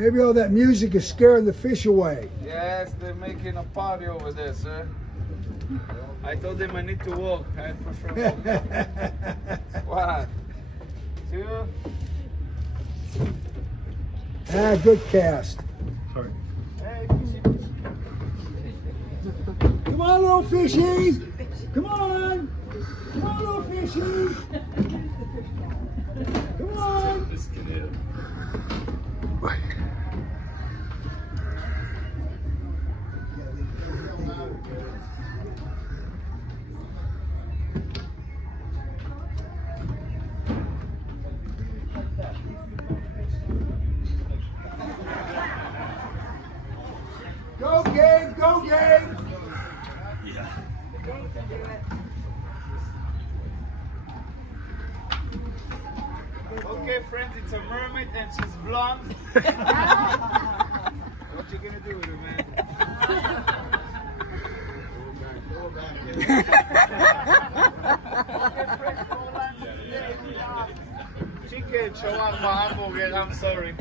Maybe all that music is scaring the fish away. Yes, they're making a party over there, sir. I told them I need to walk. I prefer walk. 1, 2. Ah, good cast. Sorry. Hey, Come on, little fishies. Come on. Come on, little fishies. Come on. Go, Gabe. Go, Gabe. Yeah. Okay, friends, it's a mermaid and she's blonde. What you gonna do with her, man? Chicken, shawarma, hamburger, I'm sorry.